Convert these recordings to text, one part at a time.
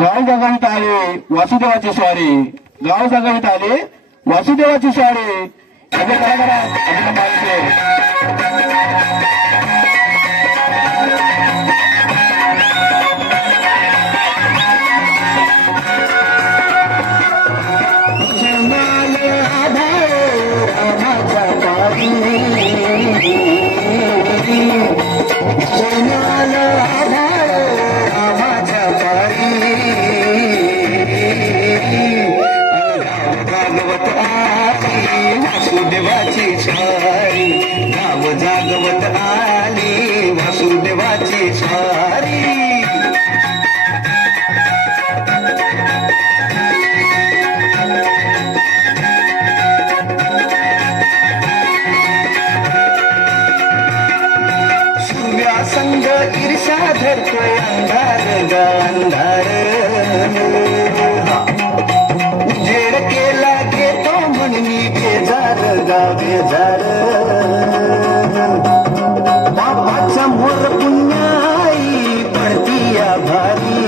गाव जगावीत आले वासुदेवाची स्वारी, गाव जगावीत आले वासुदेवाची स्वारी. अजय काय करा अजून माणसे वासुदेवाची स्वारी, गाव जागवत आली वासुदेवाची स्वारी. सूर्यासंग ईर्षा धरतोय अंधार ग अंधार, उजेड केला घेतो म्हणून बेजार गा बेजार. बापाचा मोर पुण्याई पडती या भारी,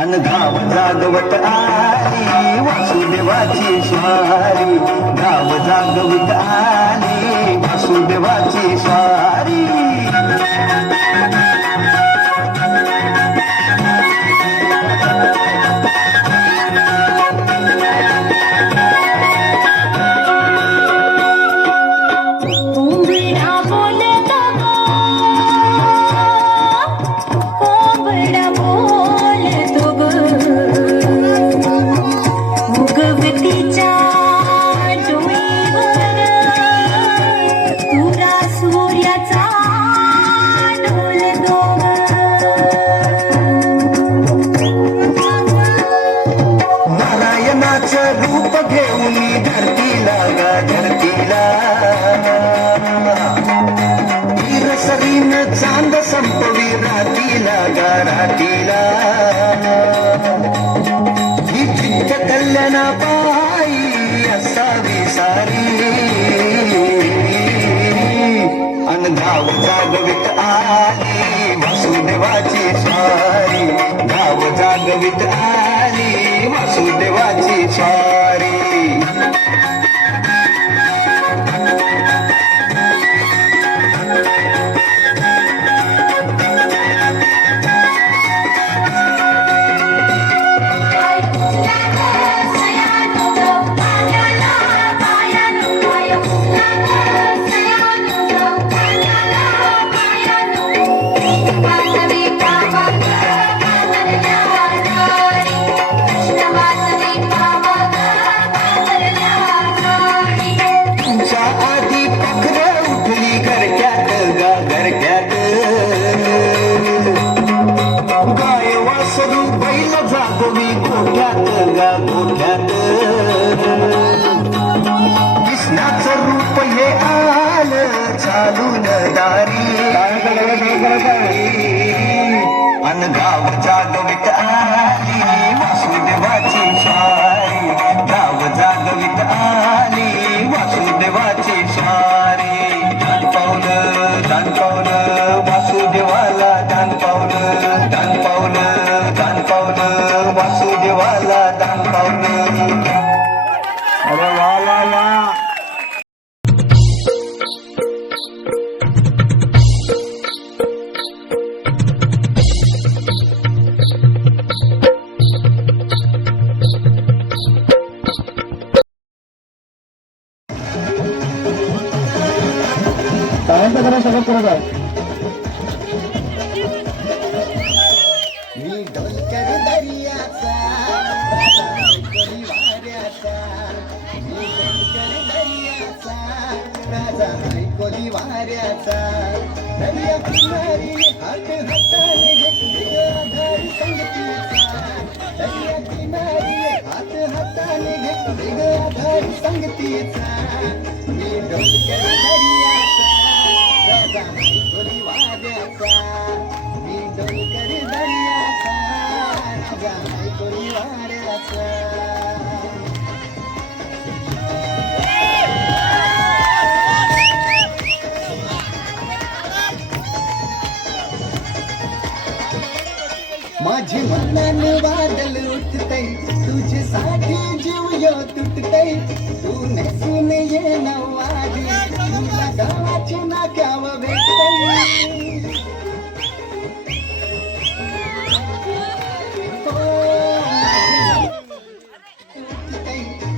अन गाव जागवत आली वासुदेवाची स्वारी, गाव जागवत आली वासुदेवाची स्वारी. रूप घेऊन धरतीला गा धरतीला, सरीन चांद संपवी रातीला गा रातीला. ही जिद्द कल्याणा पायी असावी सारी, अन गाव जागवित आली वासुदेवाची स्वारी, गाव जागवित आली वासुदेवाची स्वारी. आधी पखर उठली घरक्यात गा घरक्यात, गाय वासरू बैल जागवी गोठ्यात गा गोठ्यात. कृष्णाचं रूप हे आलं चालून दारी, अन गाव जागवित आली वासुदेवाची स्वारी, गाव जागवित आली वासुदेवाची स्वारी. दान पावलं वासुदेवाला दान पावलं, दान पावलं दान पावलं वासुदेवाला दान पावलं. अरे वा वा वा. काय करा सगळं करत आहे. मी ढोलकर दर्याचा वाऱ्याचा, मी ढोलकर दर्याचा राजा ऐकोली वाऱ्याचा. दर्या किनारी हात हाताने घेतले आधार संगतीचा, दर्या किनारी हात हाताने घेतले आधार संगतीचा. मी ढोलकर दर्याचा राजा ऐकोली वाऱ्याचा, मी ढोलकर दर्याचा राजा ऐकोली वाऱ्याचा. मनान वादल उठतय तुझ्यासाठी जीव यो तुटतय तू नेसून ये नवारी तुला गावाची नाक्याव भेटतय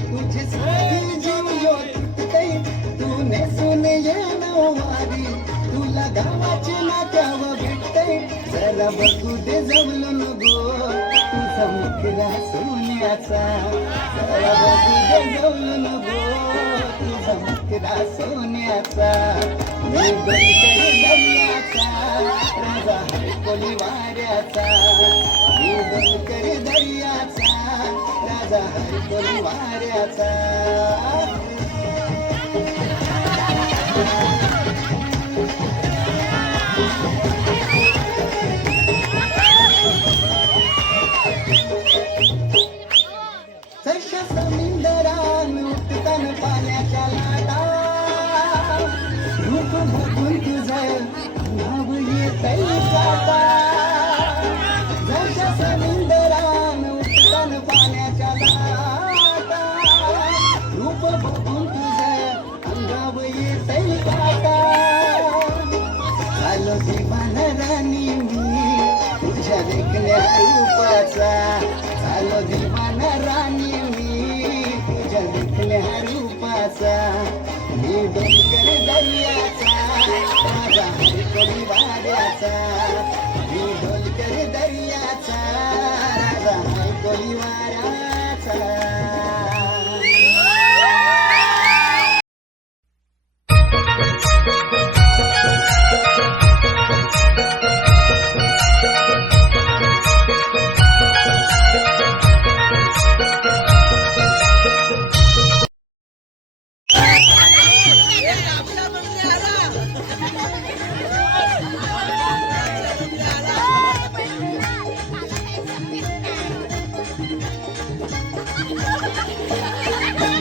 तुझ्यासाठी जीव यो तुटतय तू नेसून ये नवारी तुला गावाची नाक्याव भेटतय जरा बघू दे जवळून गो तुझा मुखरा सोन्याचा जरा बघू दे जवळून गो तुझा मुखरा सोन्याचा मी बनकर दर्याचा राजा हरकोली वाऱ्याचा मी बनकर दर्याचा राजा हरकोली वाऱ्याचा सर्ष समुद्रान उठतान पाण्याच्या लाटा रूप बघून तुझं नाव येतंय काटा सर्ष समुद्रान उठतान पाण्याच्या लाटा रूप बघून तुझं नाव येतंय काटा आलो दिवान राणी मी तुझ्या देखण्या रूपाचा आलो दिवान राणी मी तुझ्या देखण्या रूपाचा मी डोंगर दर्याचा माझा हरकोली वाऱ्याचा मी डोंगर दर्याचा राजा हरकोली वाऱ्याचा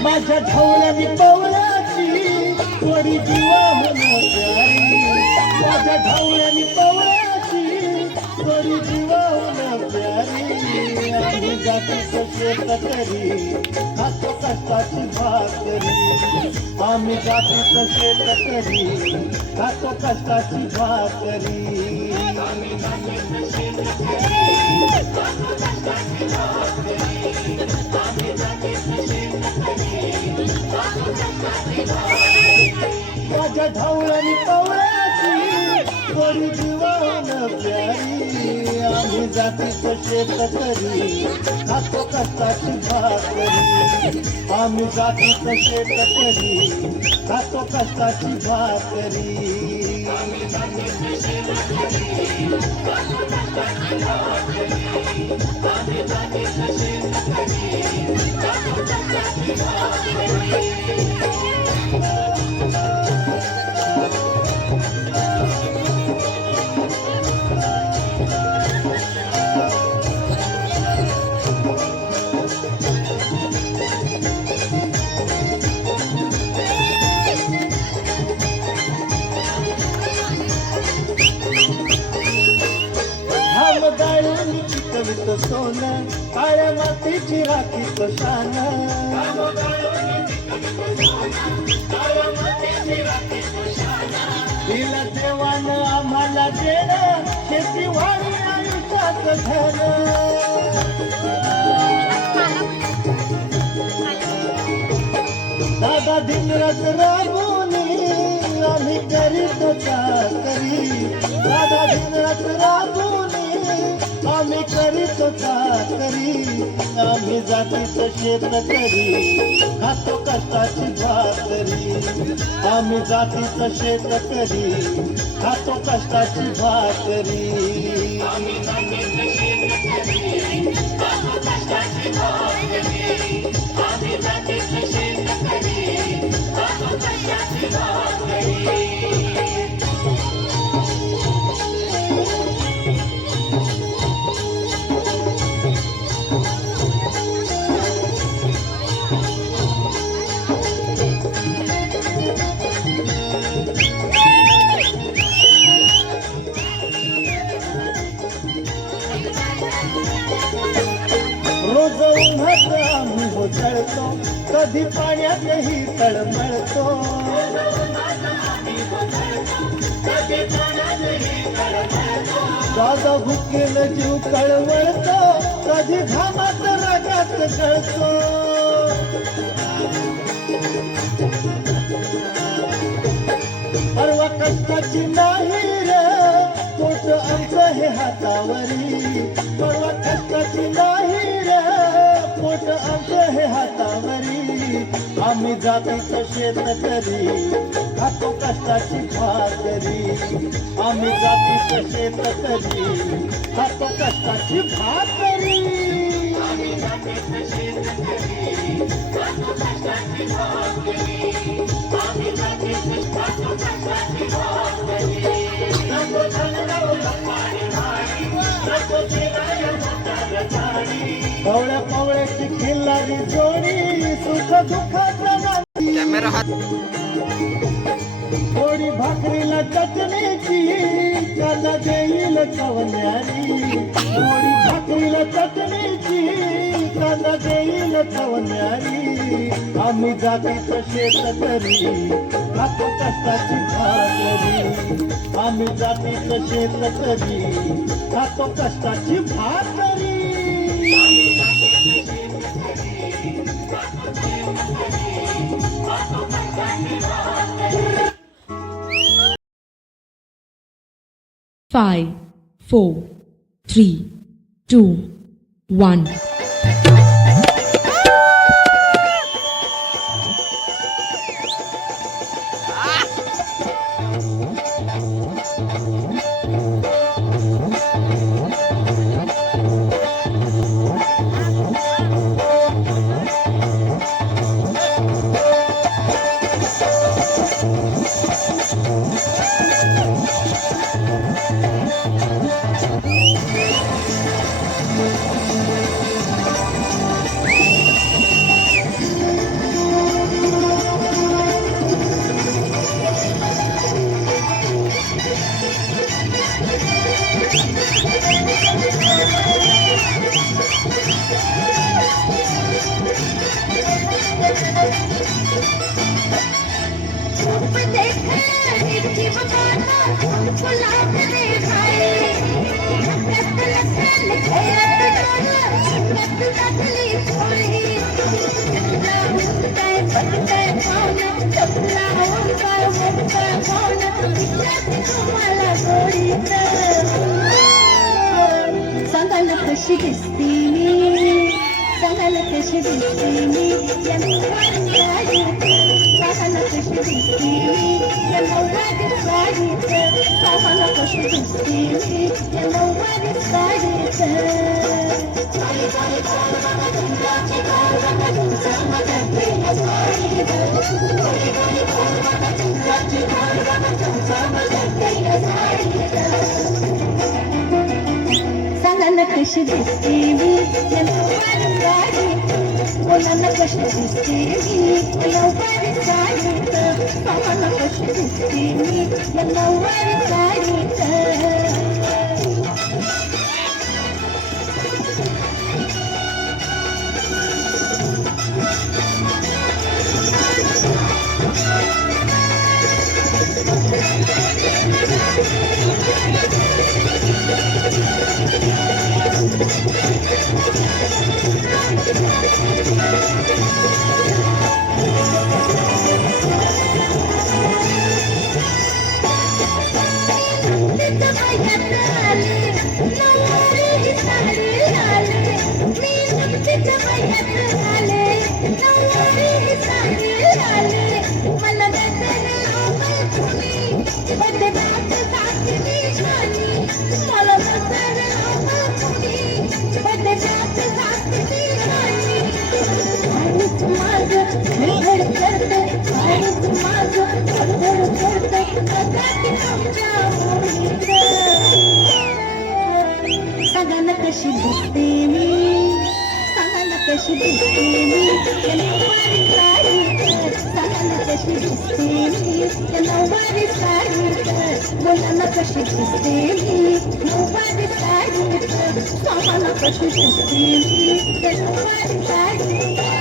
माझ्या ढवळ्यानी पवळ्याची थोडी जीवा प्यारी माझ्या ढवळ्यानी पवळ्याची थोडी जीवा प्यारी आम्ही जाती कसे करी खातो कष्टाची भाकरी आम्ही जाती कसे करी खातो कष्टाची भाकरी माझ्या ढवळ्यानी पवळ्याची थोडी जीवन प्यारी आम्ही जाती कसे करी खातो कष्टाची भाकरी आम्ही जाती कसे करी खातो कष्टाची भाकरी चिकवित सोनं काळ्या मातीची राखीत शान दिला देवानं आम्हाला देणं शेती वाढी आयुष्यात धन दादा दिनरात राबवणी आम्ही करीत चाकरी दादा दिनरात राबवणी आम्ही करीत चाकरी आम्ही जातीच शेत करी खातो कष्टाची भाकरी आम्ही जातीच शेत करी खातो कष्टाची भाकरी आम्ही जातीच शेत करी खातो कष्टाची भाकरी आम्ही जातीच शेत करी खातो कष्टाची भाकरी कधी पाण्यातही तळमळतो दादा भुकेल जीव कळवळतो कधी घामात रागात गळतो परवा कष्टाची नाही रे पोट आमचं हे हातावरी परवा कष्टाची नाही रे पोट आमचं हे हातावरी आम्ही जातीचं शेतकरी खातो कष्टाची भाकरी आम्ही जातीचं शेतकरी खातो कष्टाची भाकरी आम्ही जातीचं शेतकरी खातो कष्टाची भाकरी आम्ही जातीचं खातो कष्टाची भाकरी नको थंडावलं पाणी भारी नको फिरायला मोटार गाडी कवळ्या कवळ्याची खिल्लारी जोडी सुख दुःखाचा नांदी थोडी भाकरीला चटणीची कांदा देईल चवण्यानी थोडी भाकरीला चटणीची कांदा देईल चवण्यानी आम्ही जातीचं शेतकरी खातो कष्टाची भाकरी आम्ही जातीचं शेतकरी खातो कष्टाची भाकरी 5, 4, 3, 2, 1. सांगायला कशी दिसती मी सांगायला कशी दिसती मी सांगायला कशी दिसती मी नऊवारी साडीत सांगायला कशी दिसती मी नऊवारी साडीत सांगायला कशी दिसते मी नऊवारी साडीत बोलायला कशी दिसते मी नऊवारी साडीत सांगायला कशी दिसते मी नऊवारी साडीत सांगायला कशी दिसते मी सांगायला कशी दिसते मी नऊवारी साडीत सांगायला कशी दिसते मी नऊवारी साडीत बोलायला कशी दिसते मी नऊवारी साडीत सांगायला कशी दिसते मी नऊवारी साडीत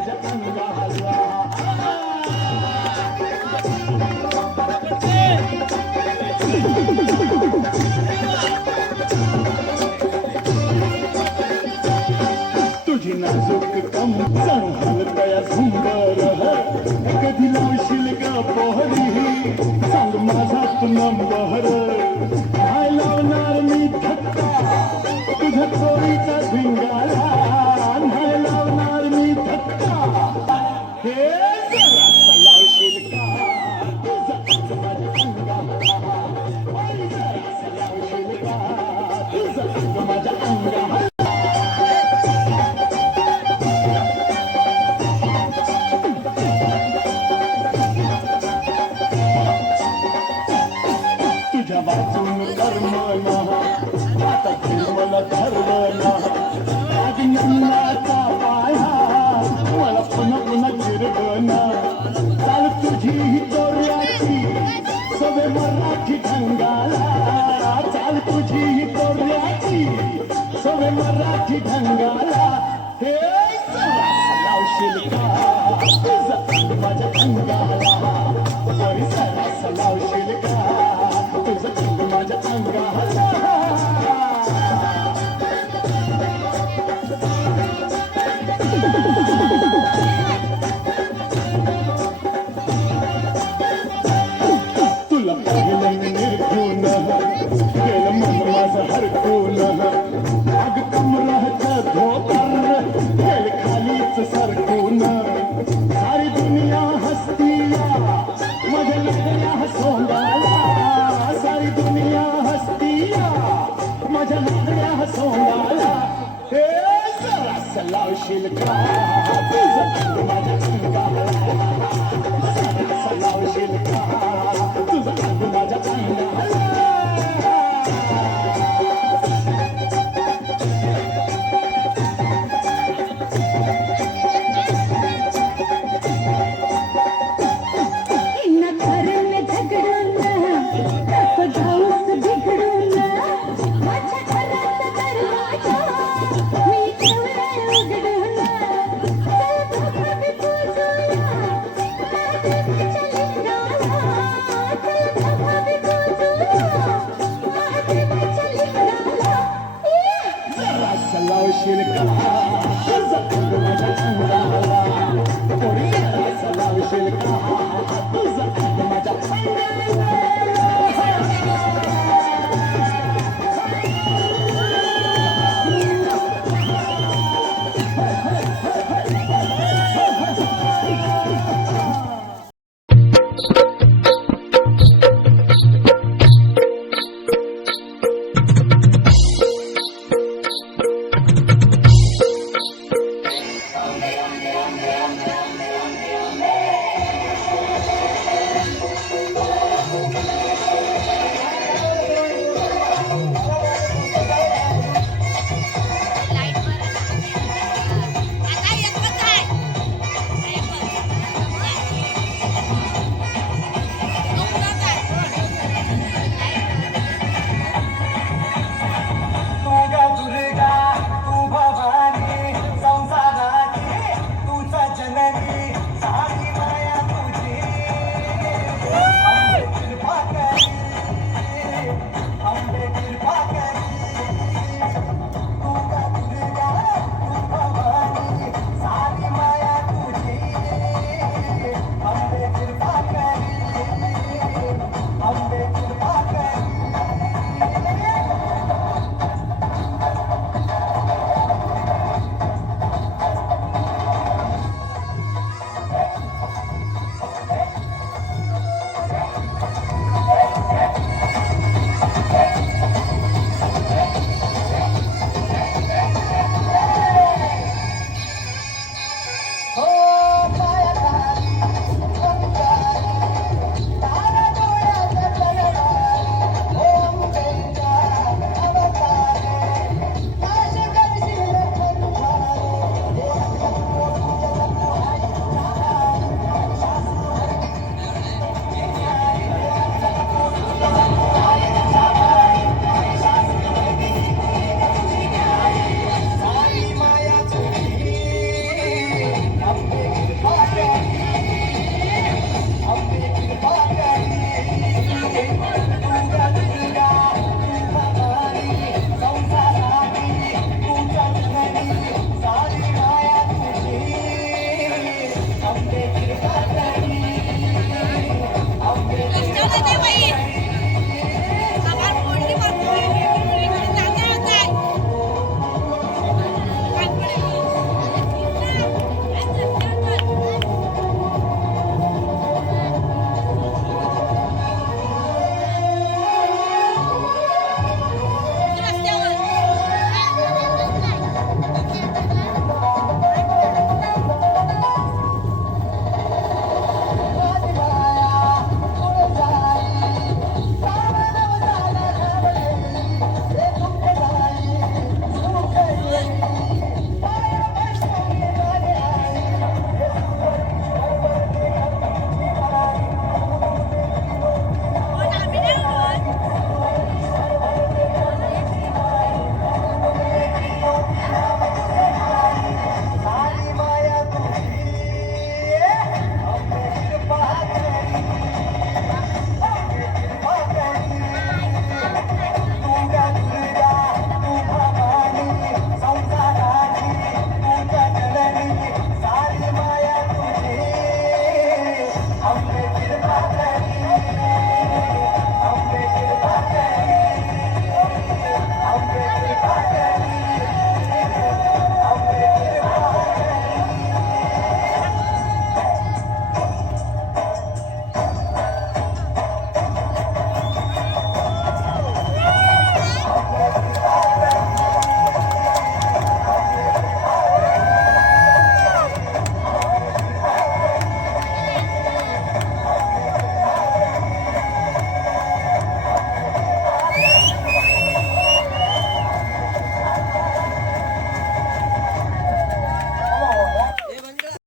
माझ्या अंगाला तुझी नाजूक कम जणू हलकया झुंबर कधी लावशील ग पोहरी सांग माझा तू नंबर काय लावणार मी धक्का तुझ्या चोरीचा भिंगाला नाही लावणार मी धक्का हे जरासं लावशील का तुझं माझ्या अंगाला ओय जरासं लावशील का तुझं माझ्या अंगाला तुझ्या वाचून कर्मना आता मला ठरवना अग्निनाचा पाया मला पुन्हा पुन्हा गिरवना चाल तुझी ही तोऱ्याची सवे मराठी ढंगाला चाल तुझी ही तोऱ्याची सवे मराठी ढंगाला हे जरासं लावशील का तुझं माझ्या अंगाला वरी जरासं लावशील का तुझं माझ्या अंगाला तुला पाहिलं निर्गुण गेलं मन माझं हरकून अग कमराचं धोतर गेल खालीच सरकून सारी दुनिया हसतीया माझ्या लागल्या सोंगाला सारी दुनिया हसतीया माझ्या लागल्या सोंगाला हे जरासं लावशील का तुझं माझ्या अंगाला जरासं लावशील का तुझं माझ्या अंगाला इन घर में झगडून नको जाऊस बिघडून माझ्या घरात दरवाजा मी ठेवलाय उघडून चल धोका बी पोचूया महादेवाच्या लिंगाला चल धोका बी पोचूया महादेवाच्या लिंगाला जरासं लावशील का तुझं माझ्या अंगाला जरासं लावशील का